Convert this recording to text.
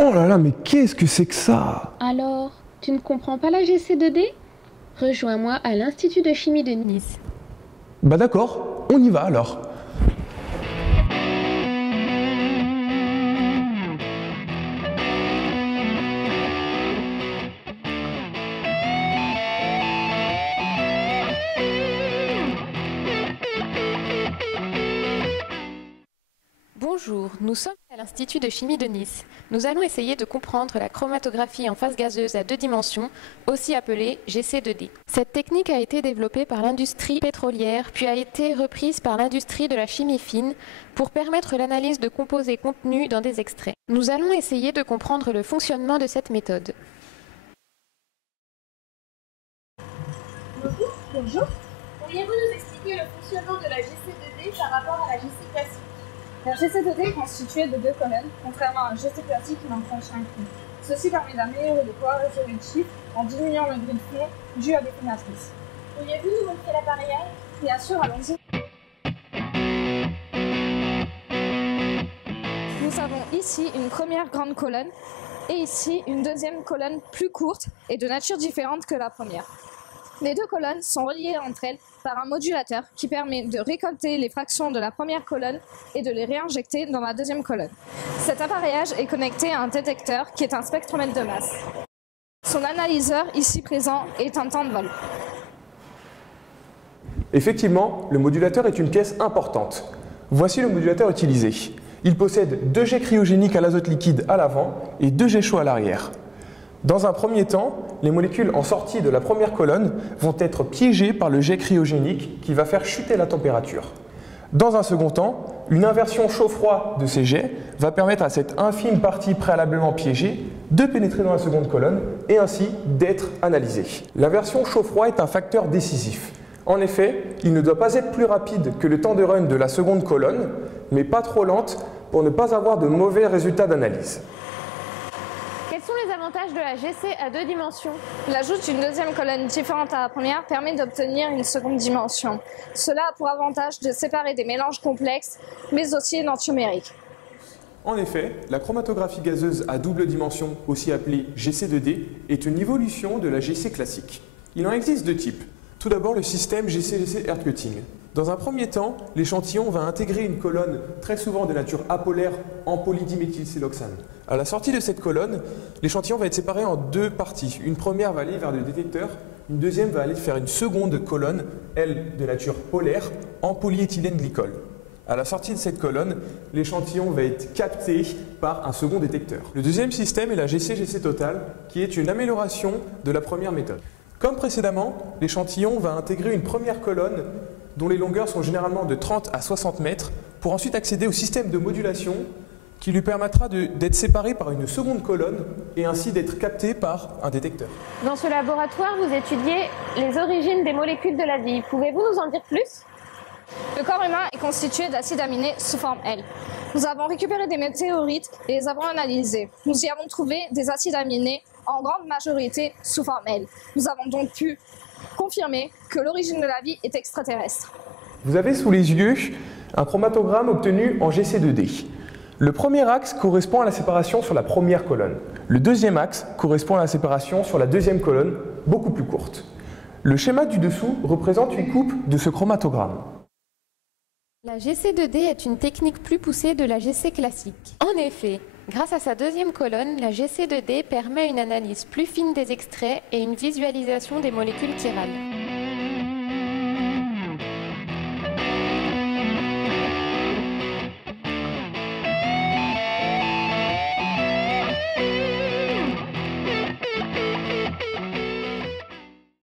Oh là là, mais qu'est-ce que c'est que ça? Alors, tu ne comprends pas la GC2D? Rejoins-moi à l'Institut de chimie de Nice. Bah d'accord, on y va alors. Bonjour, nous sommes à l'Institut de chimie de Nice. Nous allons essayer de comprendre la chromatographie en phase gazeuse à 2 dimensions, aussi appelée GC2D. Cette technique a été développée par l'industrie pétrolière, puis a été reprise par l'industrie de la chimie fine pour permettre l'analyse de composés contenus dans des extraits. Nous allons essayer de comprendre le fonctionnement de cette méthode. Bonjour. Pourriez-vous nous expliquer le fonctionnement de la GC2D par rapport à la GC classique? La GC2D est constituée de 2 colonnes, contrairement à un GC classique qui n'en contient qu'une. Ceci permet d'améliorer le cohérence de chiffres en diminuant le bruit de fond dû à des matrices. Pourriez-vous nous montrer l'appareillage? Bien sûr, allons-y. Nous avons ici une première grande colonne et ici une deuxième colonne plus courte et de nature différente que la première. Les 2 colonnes sont reliées entre elles par un modulateur qui permet de récolter les fractions de la première colonne et de les réinjecter dans la deuxième colonne. Cet appareillage est connecté à un détecteur qui est un spectromètre de masse. Son analyseur, ici présent, est un temps de vol. Effectivement, le modulateur est une pièce importante. Voici le modulateur utilisé. Il possède 2 jets cryogéniques à l'azote liquide à l'avant et 2 jets chauds à l'arrière. Dans un premier temps, les molécules en sortie de la première colonne vont être piégées par le jet cryogénique qui va faire chuter la température. Dans un second temps, une inversion chaud-froid de ces jets va permettre à cette infime partie préalablement piégée de pénétrer dans la seconde colonne et ainsi d'être analysée. L'inversion chaud-froid est un facteur décisif. En effet, il ne doit pas être plus rapide que le temps de run de la seconde colonne, mais pas trop lente pour ne pas avoir de mauvais résultats d'analyse. Quels sont les avantages de la GC à 2 dimensions? L'ajout d'une deuxième colonne différente à la première permet d'obtenir une seconde dimension. Cela a pour avantage de séparer des mélanges complexes, mais aussi énantiomériques. En effet, la chromatographie gazeuse à double dimension, aussi appelée GC2D, est une évolution de la GC classique. Il en existe 2 types. Tout d'abord, le système GC-GC Earth-Cutting. Dans un premier temps, l'échantillon va intégrer une colonne très souvent de nature apolaire en polydiméthylsiloxane. À la sortie de cette colonne, l'échantillon va être séparé en 2 parties. Une première va aller vers le détecteur, une deuxième va aller faire une seconde colonne, elle de nature polaire, en polyéthylène glycol. À la sortie de cette colonne, l'échantillon va être capté par un second détecteur. Le deuxième système est la GC-GC Total, qui est une amélioration de la première méthode. Comme précédemment, l'échantillon va intégrer une première colonne dont les longueurs sont généralement de 30 à 60 mètres, pour ensuite accéder au système de modulation qui lui permettra d'être séparé par une seconde colonne et ainsi d'être capté par un détecteur. Dans ce laboratoire, vous étudiez les origines des molécules de la vie. Pouvez-vous nous en dire plus? Le corps humain est constitué d'acides aminés sous forme L. Nous avons récupéré des météorites et les avons analysés. Nous y avons trouvé des acides aminés en grande majorité sous forme L. Nous avons donc pu confirmer que l'origine de la vie est extraterrestre. Vous avez sous les yeux un chromatogramme obtenu en GC2D. Le premier axe correspond à la séparation sur la première colonne. Le deuxième axe correspond à la séparation sur la deuxième colonne, beaucoup plus courte. Le schéma du dessous représente une coupe de ce chromatogramme. La GC2D est une technique plus poussée de la GC classique. En effet, grâce à sa deuxième colonne, la GC2D permet une analyse plus fine des extraits et une visualisation des molécules chirales.